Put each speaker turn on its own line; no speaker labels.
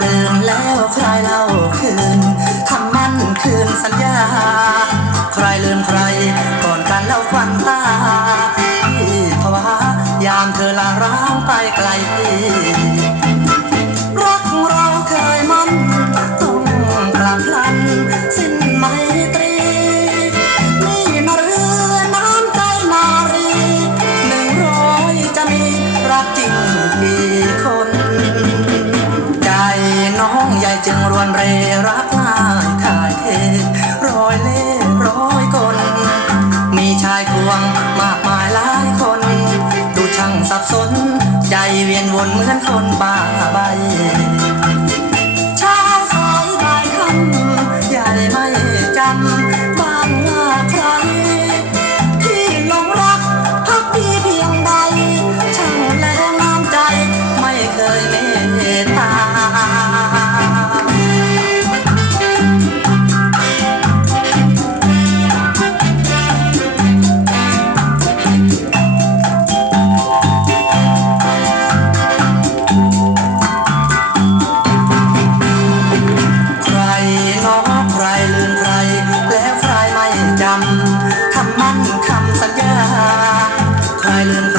ตื่นแล้วใครเล่าคืนทำมันคืนสัญญา ใครลืมใครก่อนกันแล้วควันตาพี่ภาวะยามเธอลาร้างไปไกลพี่ รักลายถ่ายเทร้อยเล่ร้อยคนมีชายควงมากมายหลายคน ดูช่างสับสน ใจเวียนวนเหมือนคนบ้าใบเช้าสายบ่ายค่ำใหญ่ไม่จำ คำสัญญาคอยลืม